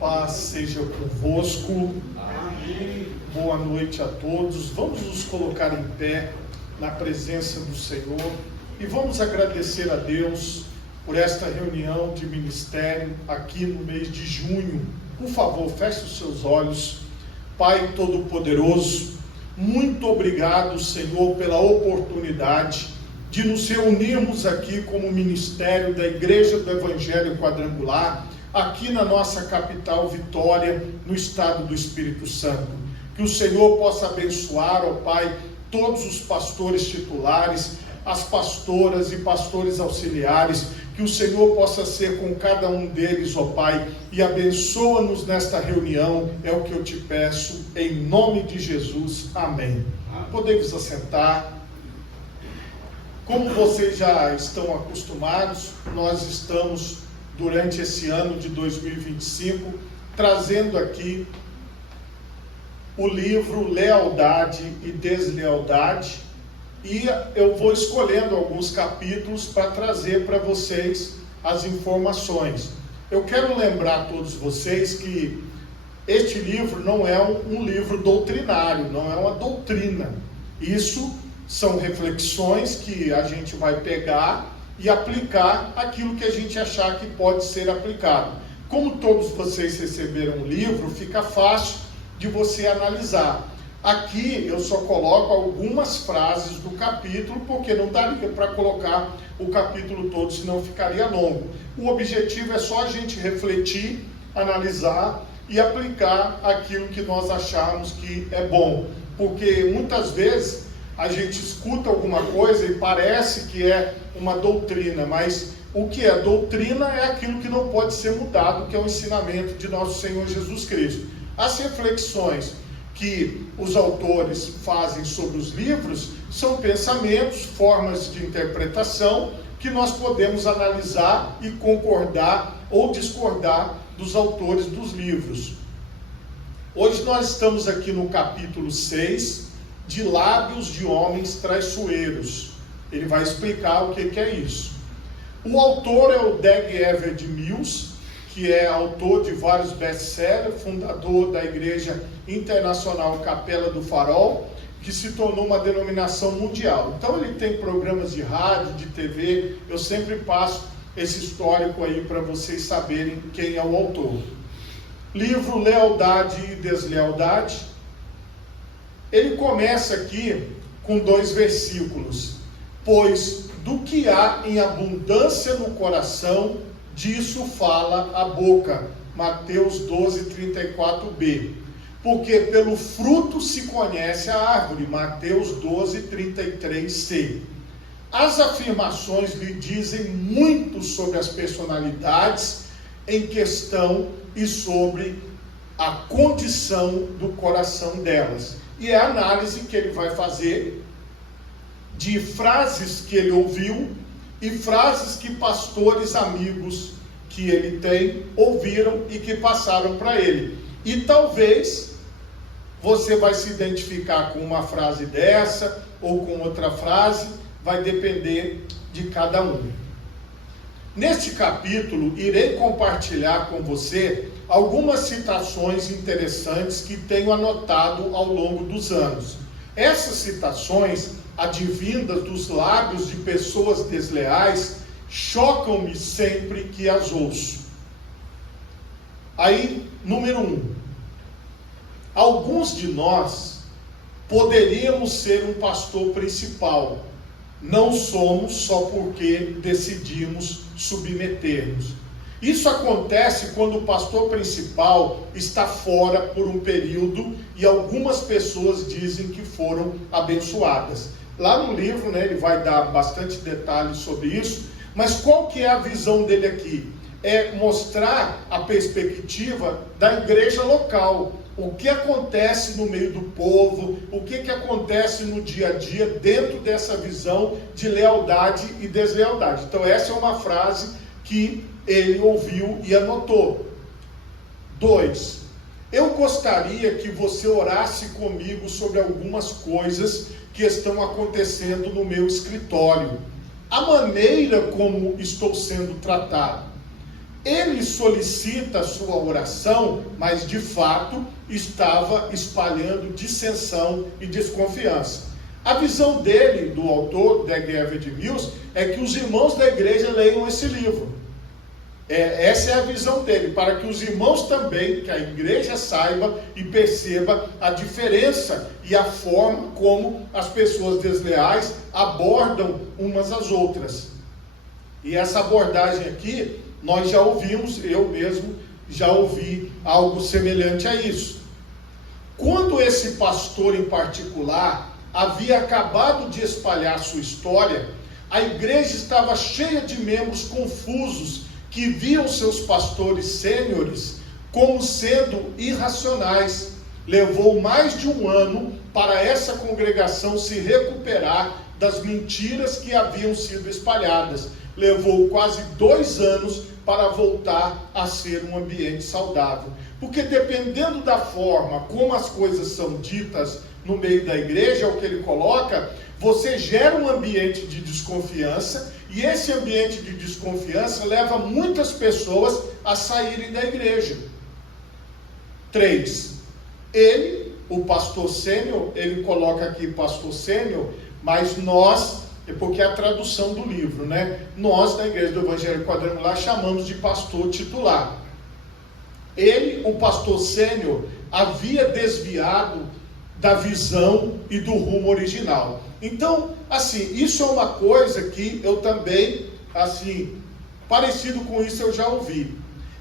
Paz seja convosco. Amém. Boa noite a todos. Vamos nos colocar em pé na presença do Senhor e vamos agradecer a Deus por esta reunião de ministério aqui no mês de junho. Por favor, feche os seus olhos. Pai Todo-Poderoso, muito obrigado, Senhor, pela oportunidade de nos reunirmos aqui como ministério da Igreja do Evangelho Quadrangular, aqui na nossa capital Vitória, no estado do Espírito Santo. Que o Senhor possa abençoar, ó Pai, todos os pastores titulares, as pastoras e pastores auxiliares, que o Senhor possa ser com cada um deles, ó Pai, e abençoa-nos nesta reunião, é o que eu te peço, em nome de Jesus, amém. Podemos assentar. Como vocês já estão acostumados, nós estamos, durante esse ano de 2025, trazendo aqui o livro Lealdade e Deslealdade, e eu vou escolhendo alguns capítulos para trazer para vocês as informações. Eu quero lembrar a todos vocês que este livro não é um livro doutrinário, não é uma doutrina. Isso são reflexões que a gente vai pegar e aplicar aquilo que a gente achar que pode ser aplicado. Como todos vocês receberam o livro, fica fácil de você analisar. Aqui eu só coloco algumas frases do capítulo, porque não daria para colocar o capítulo todo, senão ficaria longo. O objetivo é só a gente refletir, analisar e aplicar aquilo que nós acharmos que é bom. Porque muitas vezes a gente escuta alguma coisa e parece que é uma doutrina, mas o que é doutrina é aquilo que não pode ser mudado, que é o ensinamento de nosso Senhor Jesus Cristo. As reflexões que os autores fazem sobre os livros são pensamentos, formas de interpretação que nós podemos analisar e concordar ou discordar dos autores dos livros. Hoje nós estamos aqui no capítulo 6, de lábios de homens traiçoeiros. Ele vai explicar o que é isso. O autor é o Dag Heward-Mills, que é autor de vários best-sellers, fundador da Igreja Internacional Capela do Farol, que se tornou uma denominação mundial. Então ele tem programas de rádio, de TV, eu sempre passo esse histórico aí para vocês saberem quem é o autor. Livro Lealdade e Deslealdade. Ele começa aqui com 2 versículos. Pois do que há em abundância no coração, disso fala a boca. Mateus 12:34b. Porque pelo fruto se conhece a árvore. Mateus 12:33c. As afirmações lhe dizem muito sobre as personalidades em questão e sobre a condição do coração delas. E é a análise que ele vai fazer de frases que ele ouviu e frases que pastores amigos que ele tem ouviram e que passaram para ele. E talvez você vai se identificar com uma frase dessa ou com outra frase, vai depender de cada um. Neste capítulo, irei compartilhar com você algumas citações interessantes que tenho anotado ao longo dos anos. Essas citações, advindas dos lábios de pessoas desleais, chocam-me sempre que as ouço. Aí, número 1. Alguns de nós poderíamos ser um pastor principal. Não somos só porque decidimos submeter-nos. Isso acontece quando o pastor principal está fora por um período e algumas pessoas dizem que foram abençoadas. Lá no livro, ele vai dar bastante detalhes sobre isso, mas qual que é a visão dele aqui? É mostrar a perspectiva da igreja local. O que acontece no meio do povo, o que acontece no dia a dia dentro dessa visão de lealdade e deslealdade. Então essa é uma frase que ele ouviu e anotou. 2. Eu gostaria que você orasse comigo sobre algumas coisas que estão acontecendo no meu escritório. A maneira como estou sendo tratado. ele solicita a sua oração, mas de fato estava espalhando dissensão e desconfiança. A visão dele, do autor, Dag Heward-Mills, é que os irmãos da igreja leiam esse livro. Essa é a visão dele, para que os irmãos também, que a igreja saiba e perceba a diferença e a forma como as pessoas desleais abordam umas às outras. E essa abordagem aqui, nós já ouvimos, eu mesmo já ouvi algo semelhante a isso. Quando esse pastor em particular havia acabado de espalhar sua história, a igreja estava cheia de membros confusos, que viam seus pastores sêniores como sendo irracionais. Levou mais de um ano para essa congregação se recuperar das mentiras que haviam sido espalhadas. Levou quase 2 anos para voltar a ser um ambiente saudável. Porque dependendo da forma como as coisas são ditas no meio da igreja, é o que ele coloca, você gera um ambiente de desconfiança, e esse ambiente de desconfiança leva muitas pessoas a saírem da igreja. 3. Ele, o pastor sênior, ele coloca aqui pastor sênior, mas nós, é porque é a tradução do livro, né? Nós, na Igreja do Evangelho Quadrangular, chamamos de pastor titular. Ele, o pastor sênior, havia desviado da visão e do rumo original. Então, assim, isso é uma coisa que eu também, assim, parecido com isso eu já ouvi.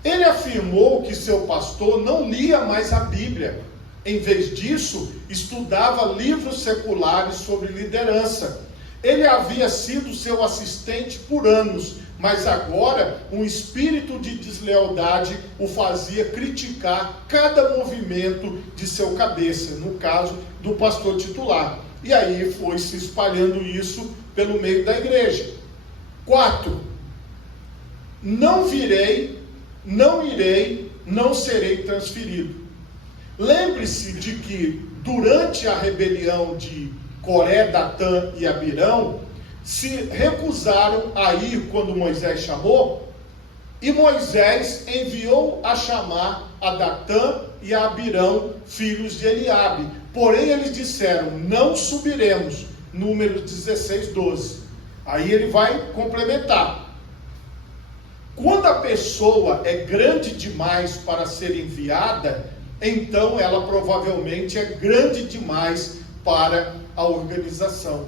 Ele afirmou que seu pastor não lia mais a Bíblia. Em vez disso, estudava livros seculares sobre liderança. Ele havia sido seu assistente por anos, mas agora um espírito de deslealdade o fazia criticar cada movimento de seu cabeça, no caso do pastor titular. E aí foi se espalhando isso pelo meio da igreja. 4. Não irei, não serei transferido. Lembre-se de que durante a rebelião de Coré, Datã e Abirão, se recusaram a ir quando Moisés chamou, e Moisés enviou a chamar a Datã e a Abirão, filhos de Eliabe. Porém eles disseram, não subiremos. Números 16, 12. Aí ele vai complementar. Quando a pessoa é grande demais para ser enviada, então ela provavelmente é grande demais para a organização.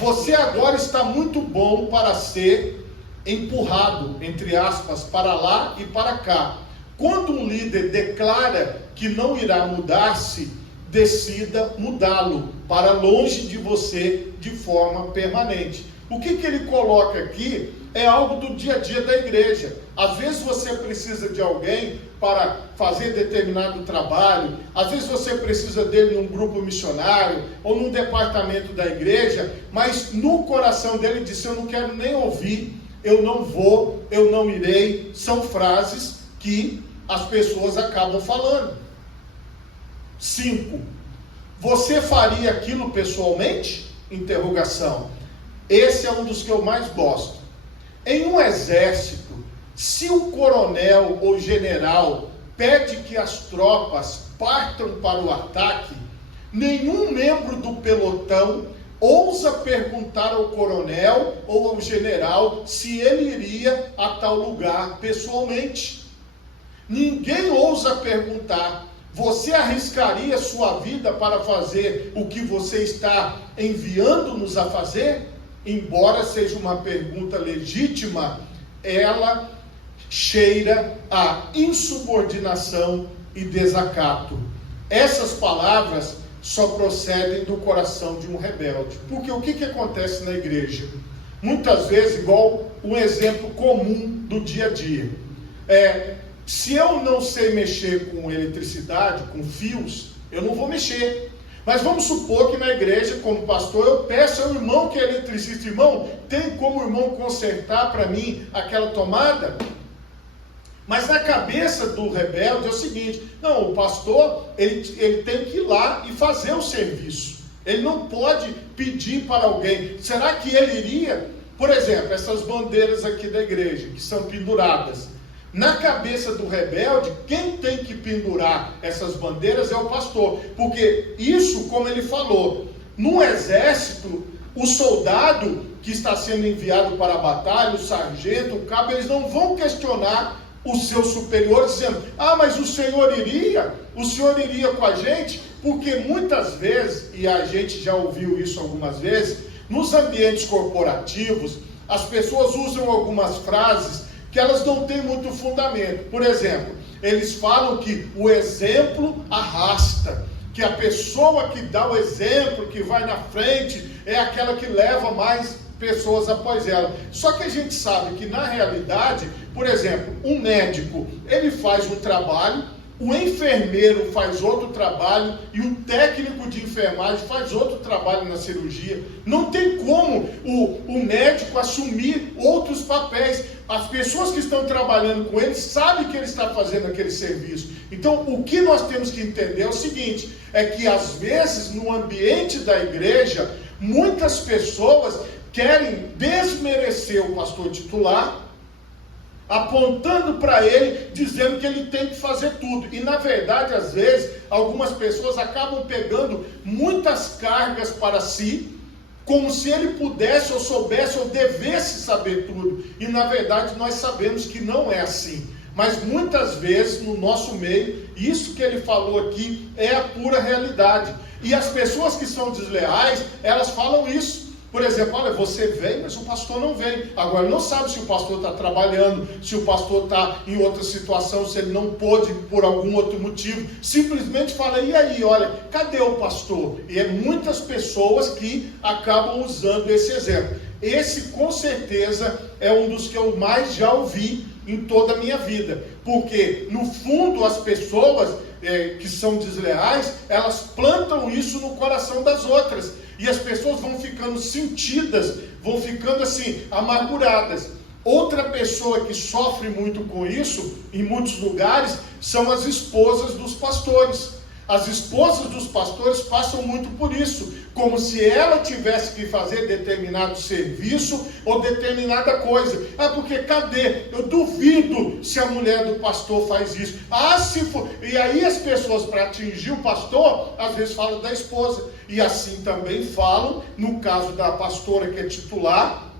Você agora está muito bom para ser empurrado, entre aspas, para lá e para cá. Quando um líder declara que não irá mudar-se, decida mudá-lo para longe de você de forma permanente. O que ele coloca aqui é algo do dia a dia da igreja. Às vezes você precisa de alguém para fazer determinado trabalho, às vezes você precisa dele num grupo missionário ou num departamento da igreja, mas no coração dele disse, eu não quero nem ouvir, eu não vou, eu não irei. São frases que as pessoas acabam falando. 5. Você faria aquilo pessoalmente? Interrogação. Esse é um dos que eu mais gosto. Em um exército, se o coronel ou general pede que as tropas partam para o ataque, nenhum membro do pelotão ousa perguntar ao coronel ou ao general se ele iria a tal lugar pessoalmente. Ninguém ousa perguntar, você arriscaria sua vida para fazer o que você está enviando-nos a fazer? Embora seja uma pergunta legítima, ela cheira a insubordinação e desacato. Essas palavras só procedem do coração de um rebelde. Porque o que acontece na igreja? Muitas vezes, igual um exemplo comum do dia a dia. Se eu não sei mexer com eletricidade, com fios, eu não vou mexer. Mas vamos supor que na igreja, como pastor, eu peço ao irmão que é eletricista, irmão, tem como o irmão consertar para mim aquela tomada? Mas na cabeça do rebelde é o seguinte, não, o pastor, ele tem que ir lá e fazer o serviço. Ele não pode pedir para alguém. Será que ele iria? Por exemplo, essas bandeiras aqui da igreja, que são penduradas. Na cabeça do rebelde, quem tem que pendurar essas bandeiras é o pastor. Porque isso, como ele falou, no exército, o soldado que está sendo enviado para a batalha, o sargento, o cabo, eles não vão questionar os seus superiores, dizendo: ah, mas o senhor iria com a gente? Porque muitas vezes, e a gente já ouviu isso algumas vezes, nos ambientes corporativos, as pessoas usam algumas frases que elas não têm muito fundamento. Por exemplo, eles falam que o exemplo arrasta, que a pessoa que dá o exemplo, que vai na frente, é aquela que leva mais pessoas após ela. Só que a gente sabe que na realidade, por exemplo, um médico, ele faz um trabalho, o enfermeiro faz outro trabalho e o técnico de enfermagem faz outro trabalho na cirurgia. Não tem como o médico assumir outros papéis. As pessoas que estão trabalhando com ele sabem que ele está fazendo aquele serviço. Então, o que nós temos que entender é o seguinte, é que às vezes no ambiente da igreja, muitas pessoas querem desmerecer o pastor titular, apontando para ele, dizendo que ele tem que fazer tudo. E na verdade, às vezes, algumas pessoas acabam pegando muitas cargas para si, como se ele pudesse, ou soubesse, ou devesse saber tudo. E na verdade, nós sabemos que não é assim. Mas muitas vezes, no nosso meio, isso que ele falou aqui é a pura realidade. E as pessoas que são desleais, elas falam isso. Por exemplo, olha, você vem, mas o pastor não vem. Agora, não sabe se o pastor está trabalhando, se o pastor está em outra situação, se ele não pôde por algum outro motivo. Simplesmente fala: e aí, olha, cadê o pastor? E é muitas pessoas que acabam usando esse exemplo. Esse, com certeza, é um dos que eu mais já ouvi em toda a minha vida. Porque, no fundo, as pessoas que são desleais, elas plantam isso no coração das outras. E as pessoas vão ficando sentidas, vão ficando assim, amarguradas. Outra pessoa que sofre muito com isso, em muitos lugares, são as esposas dos pastores. As esposas dos pastores passam muito por isso, como se ela tivesse que fazer determinado serviço ou determinada coisa. Ah, porque cadê? Eu duvido se a mulher do pastor faz isso. Ah, se for. E aí as pessoas, para atingir o pastor, às vezes falam da esposa. E assim também falam, no caso da pastora que é titular,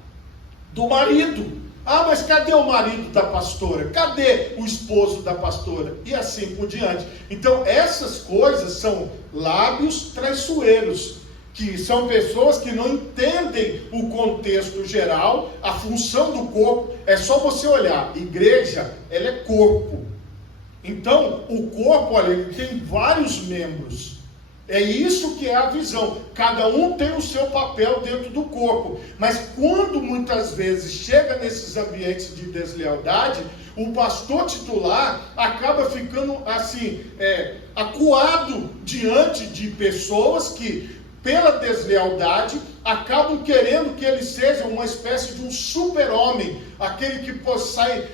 do marido. Ah, mas cadê o marido da pastora? Cadê o esposo da pastora? E assim por diante. Então, essas coisas são lábios traiçoeiros, que são pessoas que não entendem o contexto geral, a função do corpo. É só você olhar, igreja, ela é corpo. Então, o corpo, olha, ele tem vários membros. É isso que é a visão. Cada um tem o seu papel dentro do corpo. Mas quando muitas vezes chega nesses ambientes de deslealdade, o pastor titular acaba ficando assim, acuado diante de pessoas que, pela deslealdade, acabam querendo que ele seja uma espécie de um super-homem, aquele que sai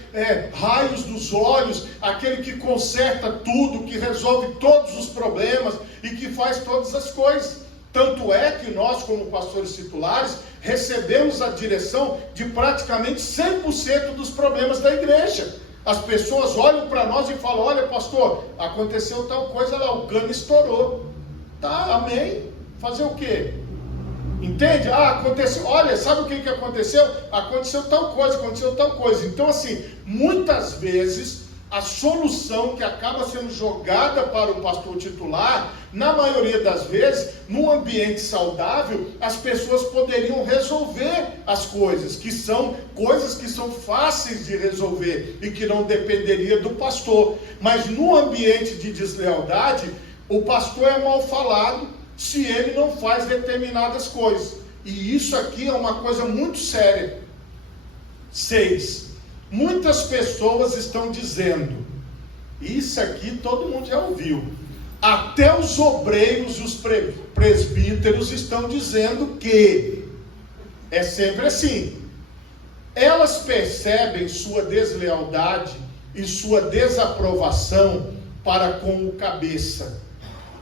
raios dos olhos, aquele que conserta tudo, que resolve todos os problemas e que faz todas as coisas. Tanto é que nós, como pastores titulares, recebemos a direção de praticamente 100% dos problemas da igreja. As pessoas olham para nós e falam: olha, pastor, aconteceu tal coisa lá, o cano estourou. Tá, amém. Fazer o quê? Entende? Ah, aconteceu, olha, sabe o que aconteceu? Aconteceu tal coisa. Então, assim, muitas vezes, a solução que acaba sendo jogada para o pastor titular, na maioria das vezes, num ambiente saudável, as pessoas poderiam resolver as coisas, que são coisas que são fáceis de resolver e que não dependeria do pastor. Mas no ambiente de deslealdade, o pastor é mal falado se ele não faz determinadas coisas. E isso aqui é uma coisa muito séria. 6. Muitas pessoas estão dizendo, isso aqui todo mundo já ouviu, até os obreiros, os presbíteros estão dizendo que é sempre assim. Elas percebem sua deslealdade e sua desaprovação para com o cabeça.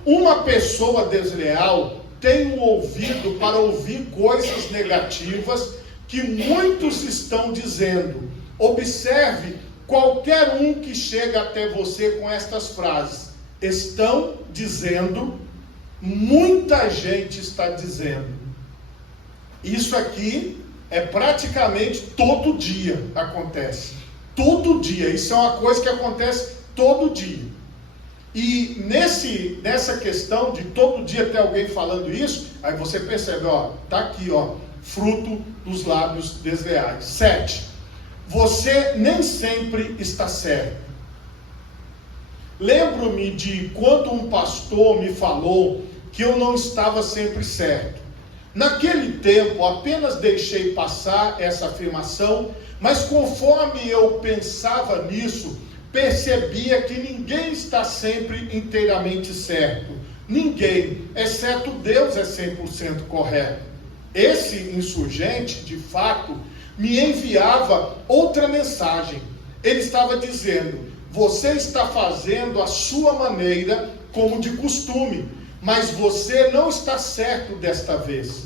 Uma pessoa desleal tem um ouvido para ouvir coisas negativas que muitos estão dizendo. Observe qualquer um que chega até você com estas frases, estão dizendo, muita gente está dizendo. Isso aqui é praticamente todo dia acontece. Todo dia, isso é uma coisa que acontece todo dia. E nessa questão de todo dia ter alguém falando isso, aí você percebe, tá aqui, fruto dos lábios desleais. 7. Você nem sempre está certo. Lembro-me de quando um pastor me falou que eu não estava sempre certo. Naquele tempo, apenas deixei passar essa afirmação, mas conforme eu pensava nisso, percebia que ninguém está sempre inteiramente certo. Ninguém, exceto Deus, é 100% correto. Esse insurgente, de fato, me enviava outra mensagem. Ele estava dizendo: você está fazendo a sua maneira como de costume, mas você não está certo desta vez.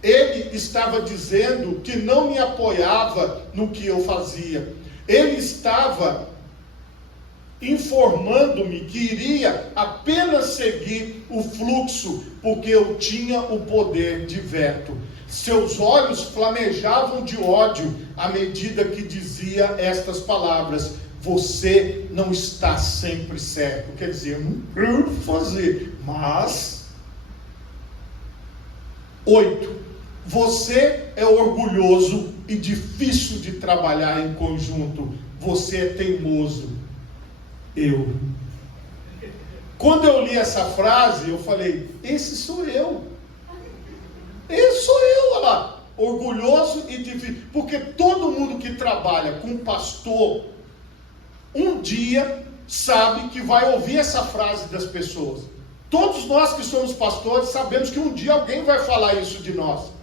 Ele estava dizendo que não me apoiava no que eu fazia. Ele estava informando-me que iria apenas seguir o fluxo, porque eu tinha o poder de veto. Seus olhos flamejavam de ódio à medida que dizia estas palavras: você não está sempre certo. Quer dizer, eu não quero fazer, mas... 8. Você é orgulhoso e difícil de trabalhar em conjunto. Você é teimoso. Quando eu li essa frase, eu falei: esse sou eu. Esse sou eu, olha lá. Orgulhoso e difícil. Porque todo mundo que trabalha com pastor, um dia sabe que vai ouvir essa frase das pessoas. Todos nós que somos pastores sabemos que um dia alguém vai falar isso de nós.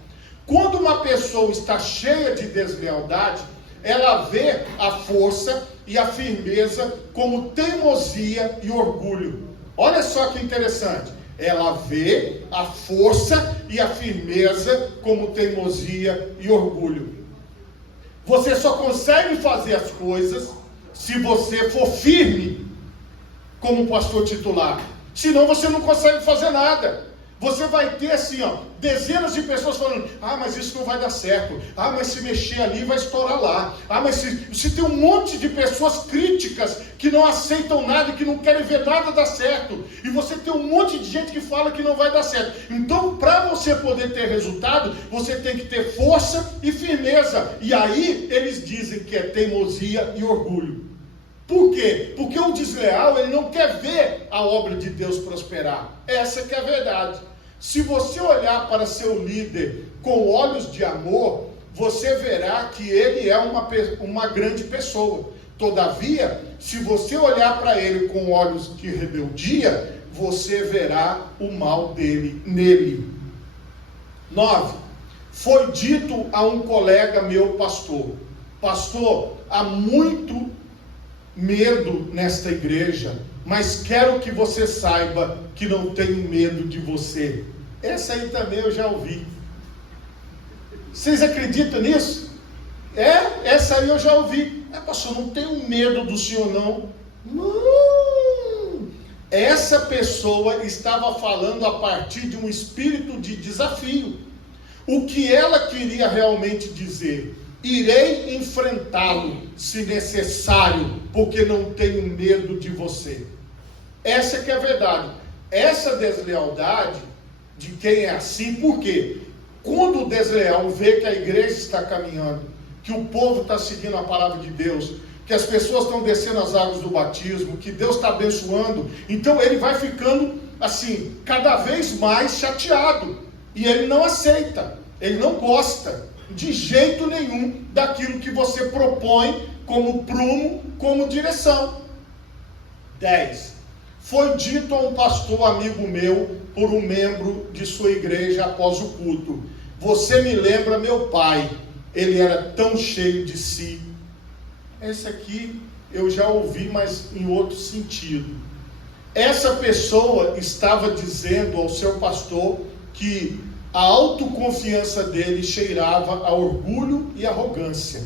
Quando uma pessoa está cheia de deslealdade, ela vê a força e a firmeza como teimosia e orgulho. Olha só que interessante. Ela vê a força e a firmeza como teimosia e orgulho. Você só consegue fazer as coisas se você for firme como pastor titular. Senão você não consegue fazer nada. Você vai ter assim, dezenas de pessoas falando: mas isso não vai dar certo. Mas se mexer ali vai estourar lá. Mas se tem um monte de pessoas críticas que não aceitam nada, que não querem ver nada dar certo. E você tem um monte de gente que fala que não vai dar certo. Então, para você poder ter resultado, você tem que ter força e firmeza. E aí eles dizem que é teimosia e orgulho. Por quê? Porque o desleal, ele não quer ver a obra de Deus prosperar. Essa que é a verdade. Se você olhar para seu líder com olhos de amor, você verá que ele é uma grande pessoa. Todavia, se você olhar para ele com olhos de rebeldia, você verá o mal dele nele. 9. Foi dito a um colega meu pastor: pastor, há muito medo nesta igreja, mas quero que você saiba que não tenho medo de você. Essa aí também eu já ouvi. Vocês acreditam nisso? Essa aí eu já ouvi. Pastor, não tenho medo do senhor não. Não. Essa pessoa estava falando a partir de um espírito de desafio. O que ela queria realmente dizer: irei enfrentá-lo se necessário, porque não tenho medo de você. Essa que é a verdade. Essa deslealdade de quem é assim, por quê? Quando o desleal vê que a igreja está caminhando, que o povo está seguindo a palavra de Deus, que as pessoas estão descendo as águas do batismo, que Deus está abençoando, então ele vai ficando assim, cada vez mais chateado, e ele não aceita, ele não gosta de jeito nenhum daquilo que você propõe como prumo, como direção. 10. Foi dito a um pastor amigo meu por um membro de sua igreja após o culto: você me lembra meu pai, ele era tão cheio de si. Esse aqui eu já ouvi, mas em outro sentido. Essa pessoa estava dizendo ao seu pastor que a autoconfiança dele cheirava a orgulho e arrogância.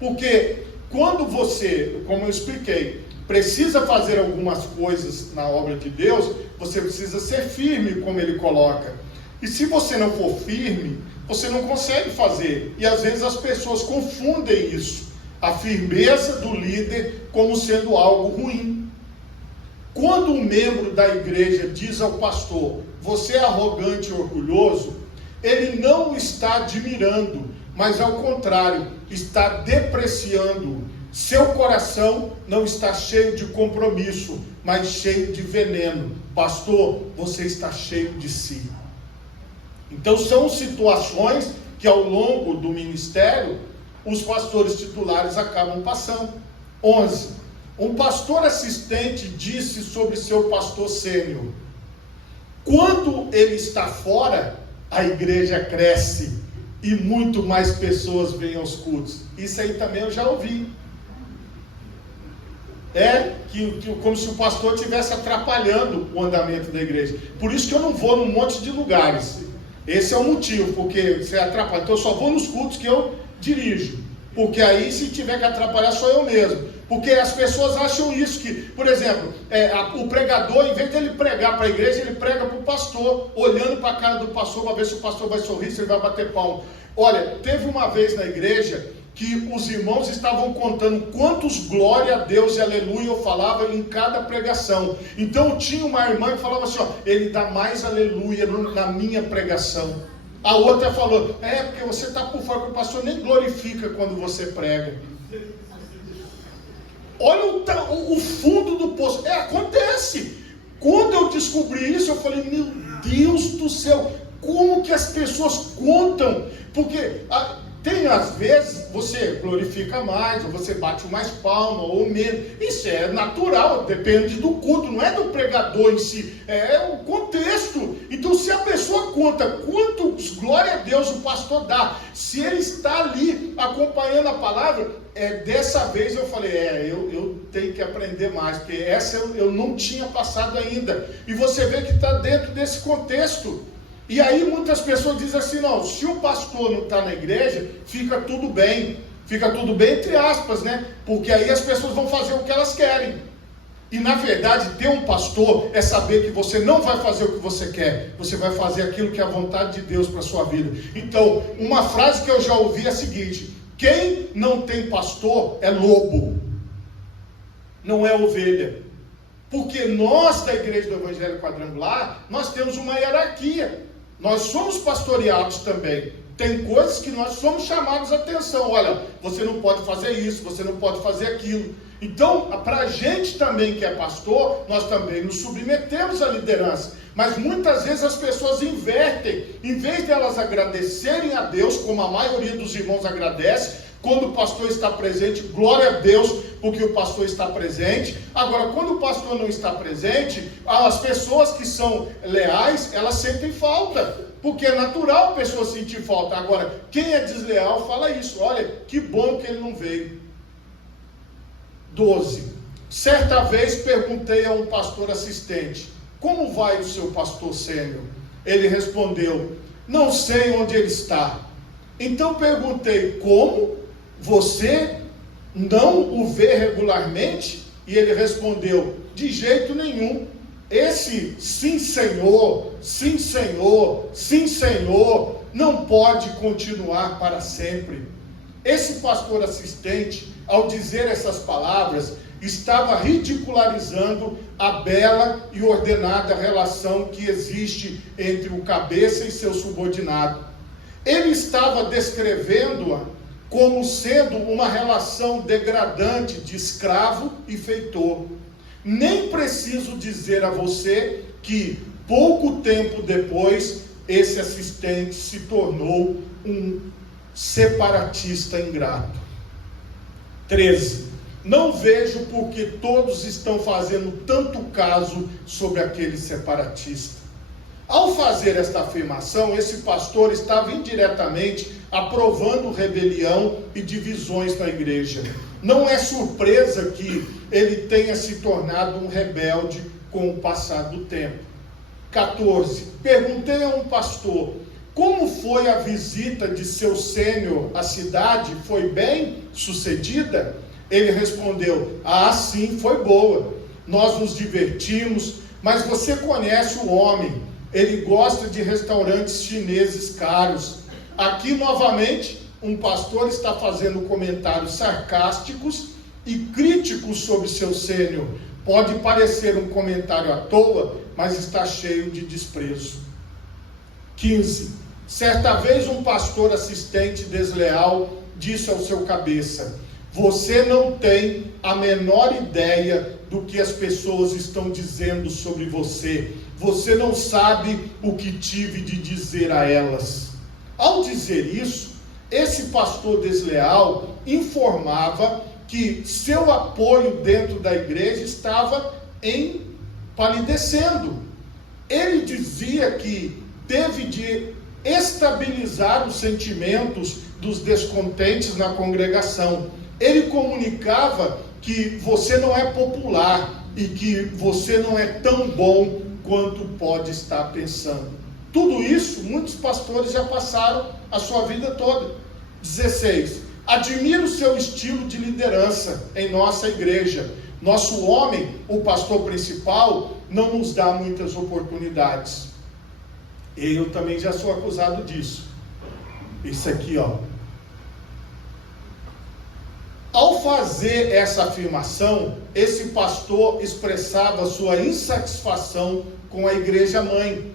Porque quando você, como eu expliquei, precisa fazer algumas coisas na obra de Deus, você precisa ser firme, como ele coloca. E se você não for firme, você não consegue fazer. E às vezes as pessoas confundem isso, a firmeza do líder, como sendo algo ruim. Quando um membro da igreja diz ao pastor, você é arrogante e orgulhoso, ele não está admirando, mas ao contrário, está depreciando. Seu coração não está cheio de compromisso, mas cheio de veneno. Pastor, você está cheio de si. Então são situações que ao longo do ministério, os pastores titulares acabam passando. 11. Um pastor assistente disse sobre seu pastor sênior: quando ele está fora, a igreja cresce e muito mais pessoas vêm aos cultos. Isso aí também eu já ouvi. Como se o pastor estivesse atrapalhando o andamento da igreja. Por isso que eu não vou num monte de lugares. Esse é o motivo, porque você atrapalha. Então eu só vou nos cultos que eu dirijo. Porque aí, se tiver que atrapalhar, sou eu mesmo. Porque as pessoas acham isso, que, por exemplo, o pregador, em vez de ele pregar para a igreja, ele prega para o pastor, olhando para a cara do pastor, para ver se o pastor vai sorrir, se ele vai bater palma. Olha, teve uma vez na igreja que os irmãos estavam contando quantos glória a Deus e aleluia eu falava em cada pregação. Então tinha uma irmã que falava assim, ele dá mais aleluia na minha pregação. A outra falou, porque você está por fora, porque o pastor nem glorifica quando você prega. Olha o fundo do poço. Acontece. Quando eu descobri isso, eu falei, meu Deus do céu, como que as pessoas contam? Porque tem às vezes, você glorifica mais, ou você bate mais palma, ou menos. Isso é natural, depende do culto, não é do pregador em si, é o contexto. Então, se a pessoa conta quantos glória a Deus o pastor dá, se ele está ali acompanhando a palavra, dessa vez eu falei, eu tenho que aprender mais, porque essa eu não tinha passado ainda. E você vê que está dentro desse contexto. E aí muitas pessoas dizem assim, não, se o pastor não está na igreja, fica tudo bem entre aspas, né? Porque aí as pessoas vão fazer o que elas querem. E na verdade, ter um pastor é saber que você não vai fazer o que você quer, você vai fazer aquilo que é a vontade de Deus para a sua vida. Então, uma frase que eu já ouvi é a seguinte, quem não tem pastor é lobo, não é ovelha. Porque nós da Igreja do Evangelho Quadrangular, nós temos uma hierarquia. Nós somos pastoreados também. Tem coisas que nós somos chamados a atenção. Olha, você não pode fazer isso, você não pode fazer aquilo. Então, para a gente também que é pastor, nós também nos submetemos à liderança. Mas muitas vezes as pessoas invertem. Em vez de elas agradecerem a Deus, como a maioria dos irmãos agradece, quando o pastor está presente, glória a Deus, porque o pastor está presente. Agora, quando o pastor não está presente, as pessoas que são leais, elas sentem falta, porque é natural a pessoa sentir falta. Agora, quem é desleal fala isso, olha, que bom que ele não veio. 12. Certa vez perguntei a um pastor assistente, como vai o seu pastor sênior? Ele respondeu, não sei onde ele está. Então perguntei, como? Você não o vê regularmente? E ele respondeu, de jeito nenhum. Esse sim senhor, sim senhor, sim senhor, não pode continuar para sempre. Esse pastor assistente, ao dizer essas palavras, estava ridicularizando a bela e ordenada relação que existe entre o cabeça e seu subordinado. Ele estava descrevendo-a como sendo uma relação degradante de escravo e feitor. Nem preciso dizer a você que, pouco tempo depois, esse assistente se tornou um separatista ingrato. 13. Não vejo por que todos estão fazendo tanto caso sobre aquele separatista. Ao fazer esta afirmação, esse pastor estava indiretamente aprovando rebelião e divisões na igreja. Não é surpresa que ele tenha se tornado um rebelde com o passar do tempo. 14. Perguntei a um pastor, como foi a visita de seu sênior à cidade? Foi bem sucedida? Ele respondeu: ah, sim, foi boa, nós nos divertimos, mas você conhece o homem, ele gosta de restaurantes chineses caros. Aqui novamente, um pastor está fazendo comentários sarcásticos e críticos sobre seu sênior. Pode parecer um comentário à toa, mas está cheio de desprezo. 15. Certa vez um pastor assistente desleal disse ao seu cabeça: você não tem a menor ideia do que as pessoas estão dizendo sobre você. Você não sabe o que tive de dizer a elas. Ao dizer isso, esse pastor desleal informava que seu apoio dentro da igreja estava empalidecendo. Ele dizia que teve de estabilizar os sentimentos dos descontentes na congregação. Ele comunicava que você não é popular e que você não é tão bom quanto pode estar pensando. Tudo isso, muitos pastores já passaram a sua vida toda. 16. Admiro o seu estilo de liderança em nossa igreja. Nosso homem, o pastor principal, não nos dá muitas oportunidades. Eu também já sou acusado disso. Isso aqui, ó. Ao fazer essa afirmação, esse pastor expressava sua insatisfação com a igreja mãe.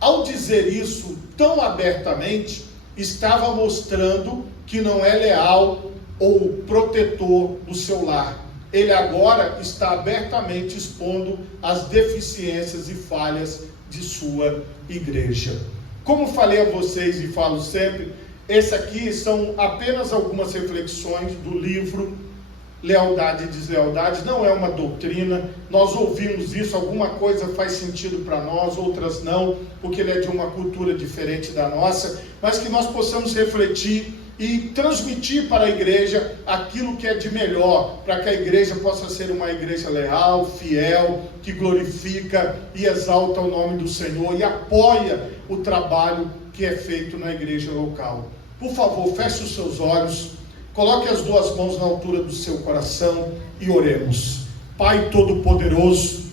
Ao dizer isso tão abertamente, estava mostrando que não é leal ou protetor do seu lar. Ele agora está abertamente expondo as deficiências e falhas de sua igreja. Como falei a vocês e falo sempre, esse aqui são apenas algumas reflexões do livro Lealdade e Deslealdade. Não é uma doutrina, nós ouvimos isso, alguma coisa faz sentido para nós, outras não, porque ele é de uma cultura diferente da nossa, mas que nós possamos refletir e transmitir para a igreja aquilo que é de melhor, para que a igreja possa ser uma igreja leal, fiel, que glorifica e exalta o nome do Senhor e apoia o trabalho que é feito na igreja local. Por favor, feche os seus olhos, coloque as duas mãos na altura do seu coração e oremos. Pai Todo-Poderoso,